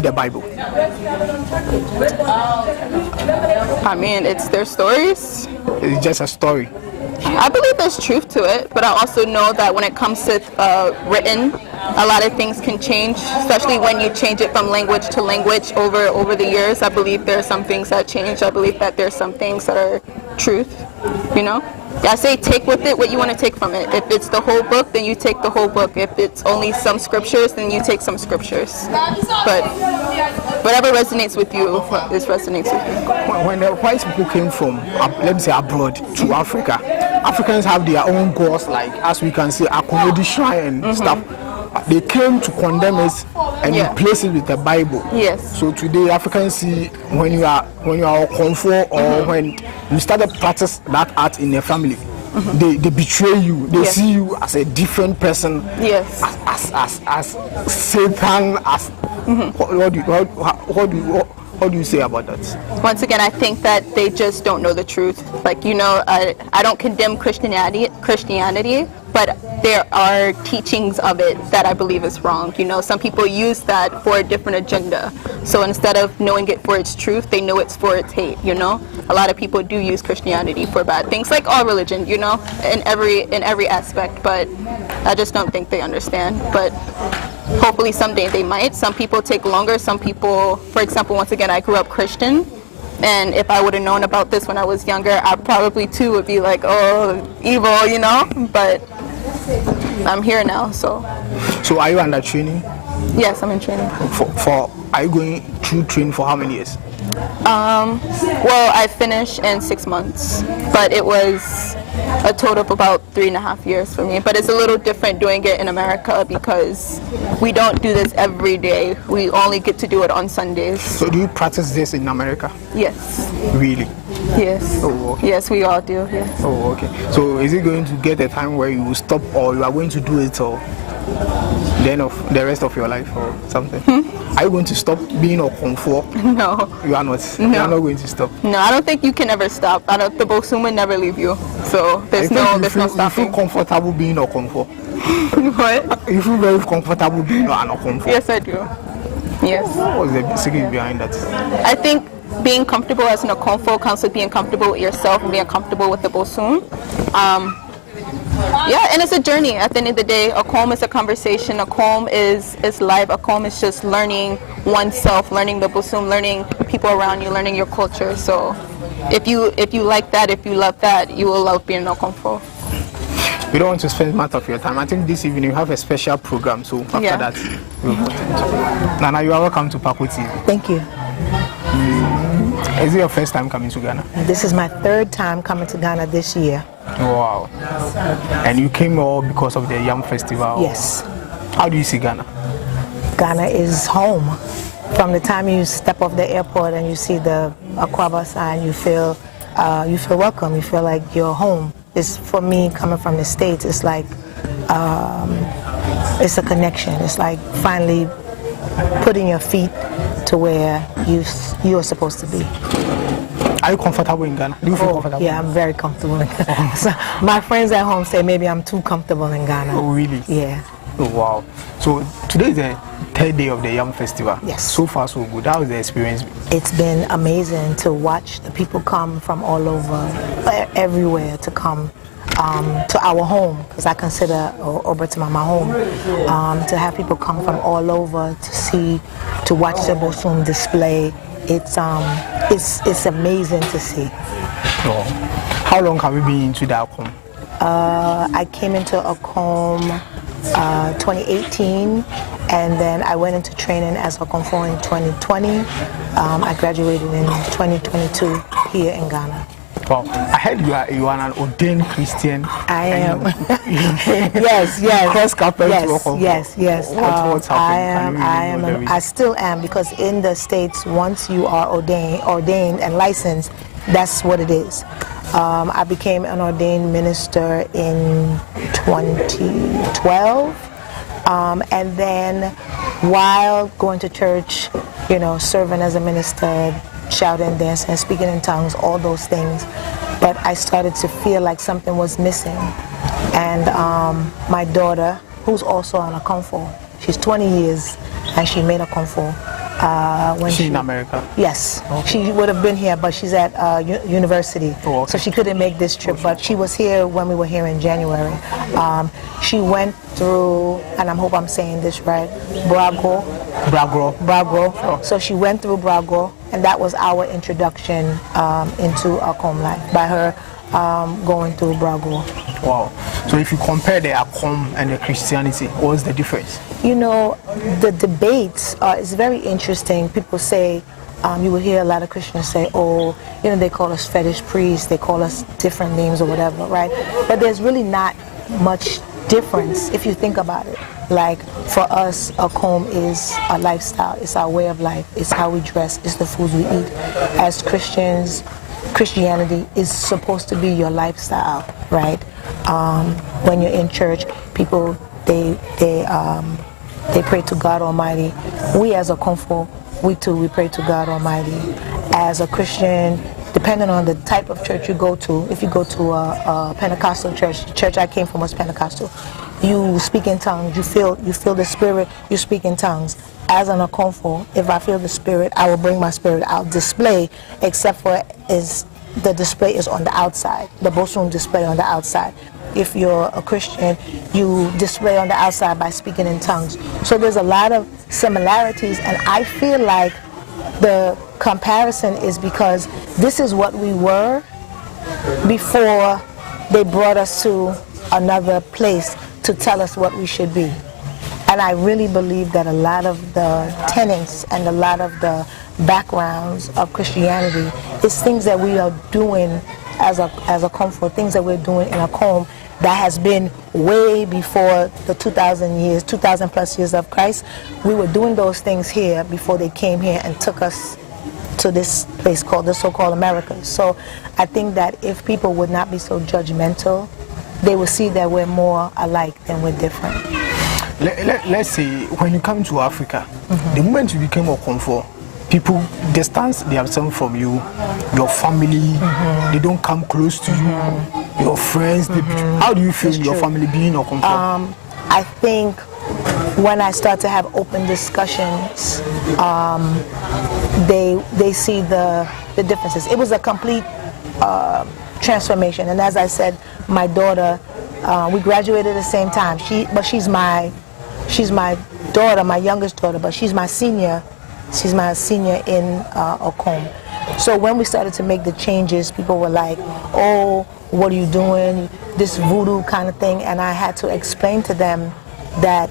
the Bible? I mean, it's their stories. It's just a story. I believe there's truth to it, but I also know that when it comes to written, a lot of things can change, especially when you change it from language to language over the years. I believe there are some things that change. I believe that there's some things that are truth, you know? I say take with it what you want to take from it. If it's the whole book, then you take the whole book. If it's only some scriptures, then you take some scriptures. But whatever resonates with you, this resonates with you. When the white people came from, let me say, abroad to Africa, Africans have their own gods, like, as we can see, Akomodi Shrine and stuff. They came to condemn us and replace it with the Bible. Yes. So today Africans see when you are comfort or when you start to practice that art in your family, they betray you. They see you as a different person. Yes. As Satan. As what do you say about that? Once again, I think that they just don't know the truth. Like, you know, I don't condemn Christianity, but there are teachings of it that I believe is wrong. You know, some people use that for a different agenda. So instead of knowing it for its truth, they know it's for its hate, you know? A lot of people do use Christianity for bad things, like all religion, you know, in every aspect, but I just don't think they understand. But hopefully someday they might. Some people take longer. Some people, for example, once again, I grew up Christian, and if I would have known about this when I was younger, I probably too would be like, oh, evil, you know? But I'm here now, so. So are you under training? Yes, I'm in training. Are you going through training for how many years? Well, I finished in 6 months, but it was a total of about 3.5 years for me. But it's a little different doing it in America because we don't do this every day. We only get to do it on Sundays. So do you practice this in America? Yes. Really? Yes. Oh, okay. Yes, we all do, yes. Oh, okay. So is it going to get a time where you will stop, or you are going to do it till the end of the rest of your life or something? Are you going to stop being a comfort? No. You are not? No. You are not going to stop? No, I don't think you can ever stop. The Bosun will never leave you. So there's no stopping. You feel comfortable being a comfort? What? You feel very comfortable being a comfort? Yes, I do. Yes. What was the secret behind that? I think being comfortable as an Okonfo comes with being comfortable with yourself and being comfortable with the Bosun. Yeah, and it's a journey. At the end of the day, a comb is a conversation. A comb is life. A comb is just learning oneself, learning the Bosun, learning people around you, learning your culture. So if you like that, if you love that, you will love being an Okonfo. We don't want to spend much of your time. I think this evening you have a special program, so after that, we'll put it. Nana, you are welcome to PACO TV. Thank you. Is it your first time coming to Ghana? This is my 3rd time coming to Ghana this year. Wow. And you came all because of the Yam Festival? Yes. How do you see Ghana? Ghana is home. From the time you step off the airport and you see the Akwaba sign, you feel welcome. You feel like you're home. It's, for me, coming from the States, it's like it's a connection. It's like finally putting your feet to where you are supposed to be. Are you comfortable in Ghana? Do you feel comfortable? Yeah, I'm very comfortable in Ghana. So my friends at home say maybe I'm too comfortable in Ghana. Oh, really? Yeah. Oh, wow. So today is the 3rd day of the Yam Festival. Yes. So far, so good. How was the experience? It's been amazing to watch the people come from all over, everywhere, to come to our home, because I consider Obertima my home. To have people come from all over to watch the Bosun display. It's amazing to see. Oh. How long have you been into the Akom? I came into Akom 2018, and then I went into training as Okonfo in 2020. I graduated in 2022 here in Ghana. Wow. I heard you are an ordained Christian. I am. Yes. Cross carpet. Yes. What's happened? I still am, because in the States, once you are ordained and licensed, that's what it is. I became an ordained minister in 2012, and then while going to church, serving as a minister, shouting, dancing, speaking in tongues, all those things. But I started to feel like something was missing. And my daughter, who's also on a Okonfo, she's 20 years and she made a Okonfo. when She's in America? Yes. Okay. She would have been here, but she's at university. Oh, okay. So she couldn't make this trip, but she was here when we were here in January. She went through, and I hope I'm saying this right, Brago. Sure. So she went through Brago, and that was our introduction into Akom life, by her going through Brago. Wow. So if you compare the Akom and the Christianity, what's the difference? You know, the debates is very interesting. People say, you will hear a lot of Christians say, oh, you know, they call us fetish priests, they call us different names or whatever, right? But there's really not much difference if you think about it. Like for us, Akom is a lifestyle, it's our way of life, it's how we dress, it's the foods we eat. As Christians, Christianity is supposed to be your lifestyle, right? When you're in church, people they pray to God Almighty. We as a Akomfo, we pray to God Almighty. As a Christian, depending on the type of church you go to, if you go to a Pentecostal church, the church I came from was Pentecostal, you speak in tongues, you feel the Spirit, you speak in tongues. As an Akomfo, if I feel the Spirit, I will bring my spirit. I'll display, except for the display is on the outside, the bosom display on the outside. If you're a Christian, you display on the outside by speaking in tongues. So there's a lot of similarities, and I feel like the comparison is because this is what we were before they brought us to another place to tell us what we should be. And I really believe that a lot of the tenets and a lot of the backgrounds of Christianity is things that we are doing as a comfort, things that we're doing in Akom that has been way before the 2,000 plus years of Christ. We were doing those things here before they came here and took us to this place called the so-called America. So I think that if people would not be so judgmental, they would see that we're more alike than we're different. Let's say when you come to Africa, the moment you became a Akomfo, people distance themselves from you, your family, they don't come close to you, your friends. How do you feel your family being a Akomfo? I think when I start to have open discussions, they see the differences. It was a complete transformation, and as I said, my daughter, we graduated at the same time. She's my daughter, my youngest daughter, but she's my senior. She's my senior in Akom. So when we started to make the changes, people were like, oh, what are you doing? This voodoo kind of thing. And I had to explain to them that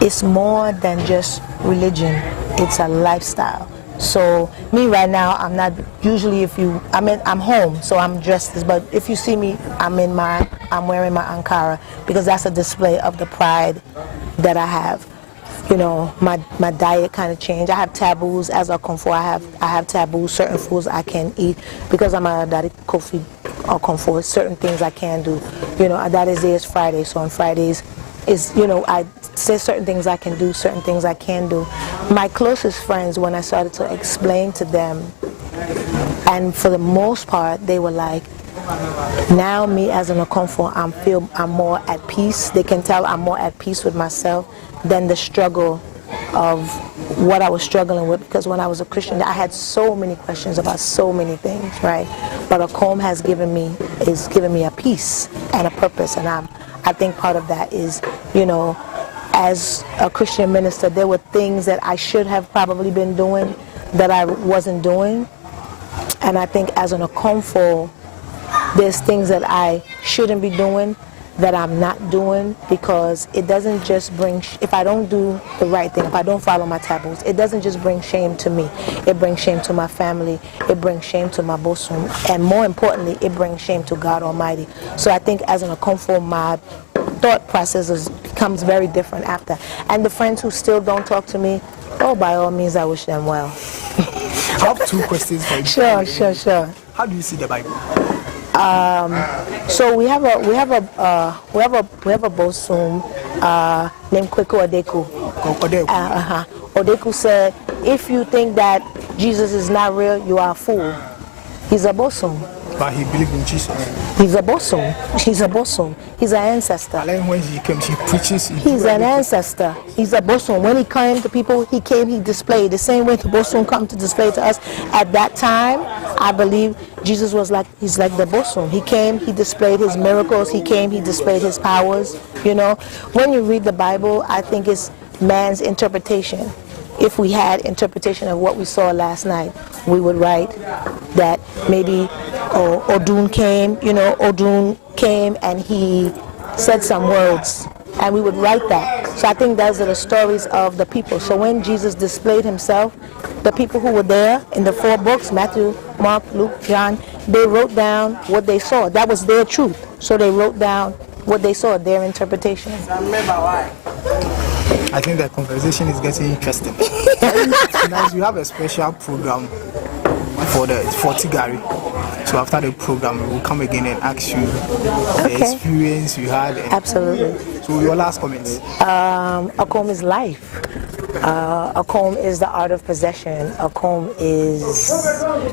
it's more than just religion. It's a lifestyle. So me right now, I'm not, usually I'm home, so I'm dressed, but if you see me, I'm wearing my Ankara, because that's a display of the pride that I have. You know, my diet kind of changed. I have taboos as a Akomfo. I have taboos, certain foods I can eat, because I'm a Daddy Kofi Akomfo. Certain things I can do. You know, Daddy's Day is Friday, so on Fridays, I say certain things I can do, certain things I can do. My closest friends, when I started to explain to them, and for the most part, they were like, now me as an Akomfo, I'm more at peace. They can tell I'm more at peace with myself than the struggle of what I was struggling with, because when I was a Christian, I had so many questions about so many things, right? But Akom is giving me a peace and a purpose, and I think part of that is, you know, as a Christian minister, there were things that I should have probably been doing that I wasn't doing. And I think as an Akomfo, there's things that I shouldn't be doing that I'm not doing, because it doesn't just bring, if I don't do the right thing, if I don't follow my taboos, it doesn't just bring shame to me. It brings shame to my family, it brings shame to my bosom, and more importantly, it brings shame to God Almighty. So I think as an Akomfo, my thought process becomes very different after. And the friends who still don't talk to me, oh, by all means, I wish them well. I have two questions for you. Sure. How do you see the Bible? So we have a bosom named Kweku Odeku. Odeku said, if you think that Jesus is not real, you are a fool. He's a bosom. But he believed in Jesus. He's a bosom. He's a bosom. He's an ancestor. And then when he came, he preaches. He's an ancestor. He's a bosom. When he came to people, he came, he displayed. The same way the bosom come to display to us. At that time, I believe Jesus was like, he's like the bosom. He came, he displayed his miracles. He came, he displayed his powers. You know, when you read the Bible, I think it's man's interpretation. If we had interpretation of what we saw last night, we would write that maybe Odun came, you know, Odun came and he said some words, and we would write that. So I think those are the stories of the people. So when Jesus displayed himself, the people who were there in the 4 books, Matthew, Mark, Luke, John, they wrote down what they saw. That was their truth. So they wrote down what they saw, their interpretation. I think the conversation is getting interesting. Tonight we have a special program for Tigari. So after the program, we will come again and ask you the experience you had. Absolutely. So your last comments. Akom is life. Akom is the art of possession. Akom is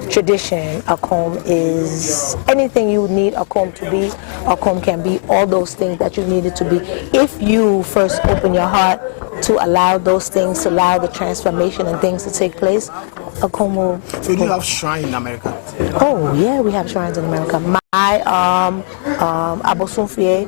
tradition. Akom is anything you need Akom to be. Akom can be all those things that you need it to be. If you first open your heart to allow those things, to allow the transformation and things to take place, Akom will. So do you have shrine in America? Oh yeah, we have shrines in America. My Abosumfie,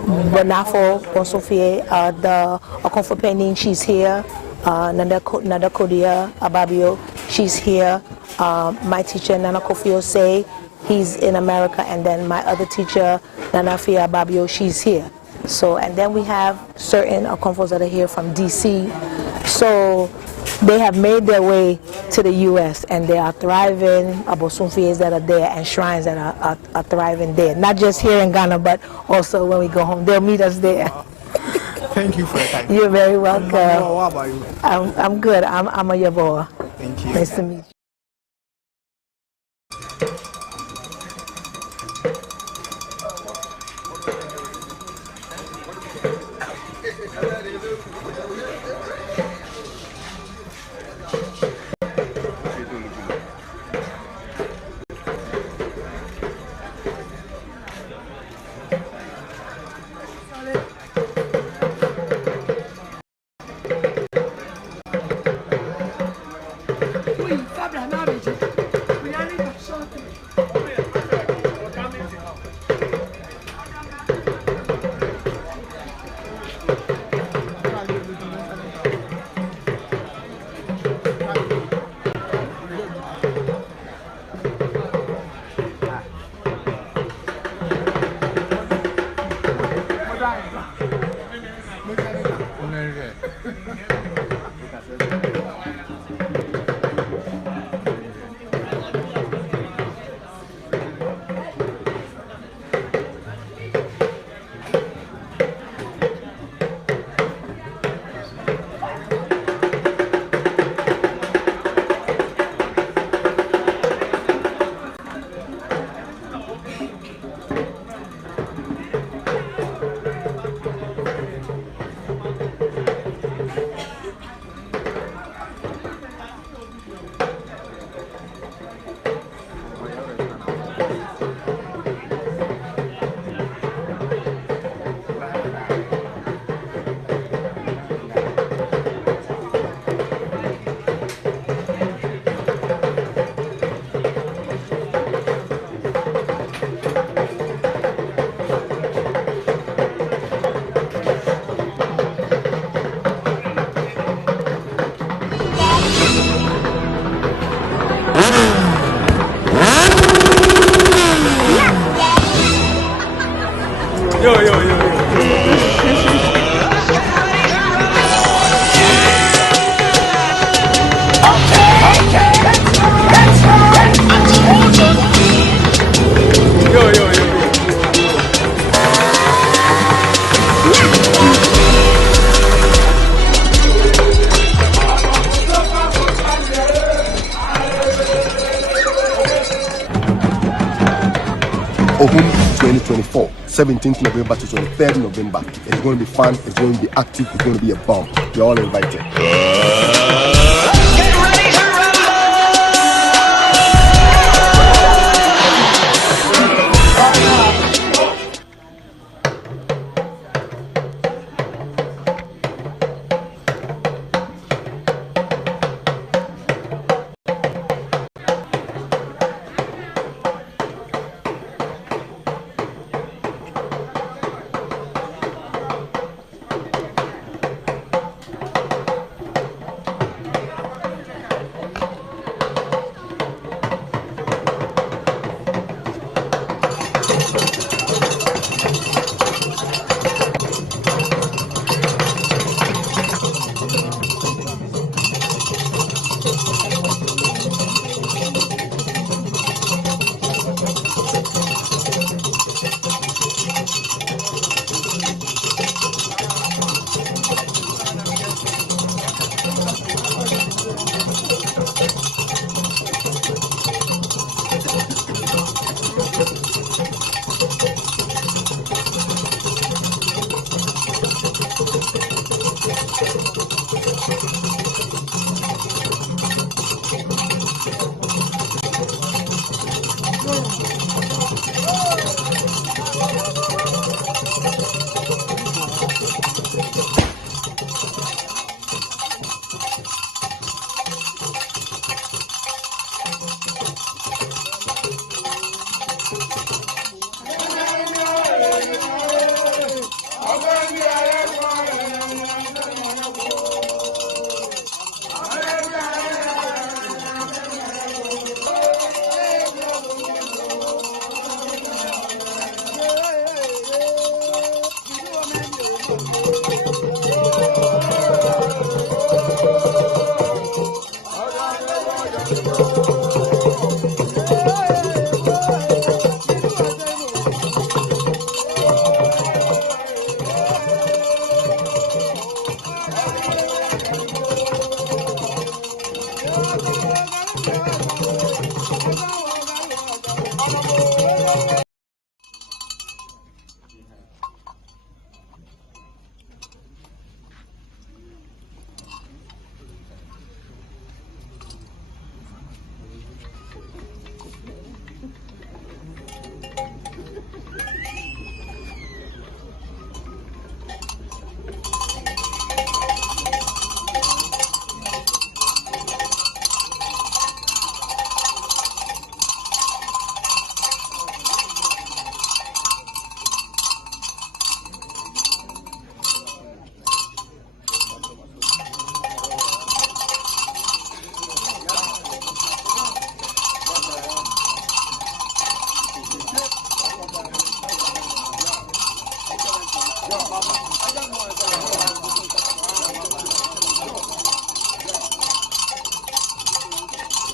Bonafo, Bonsofie, the Okonfo Penning, she's here. Nada Kodia Ababio, she's here. My teacher Nana Kofi Osei, he's in America, and then my other teacher Nana Fia Ababio, she's here. So, and then we have certain Okonfos that are here from DC. So they have made their way to the U.S. and they are thriving. Abosumfies that are there and shrines that are thriving there. Not just here in Ghana, but also when we go home, they'll meet us there. Thank you for your time. You're very welcome. What about you? I'm good. I'm a Yaboa. Thank you. Nice to meet you. Open 2024, 17th November to 23rd November. It's going to be fun, it's going to be active, it's going to be a bomb. You're all invited.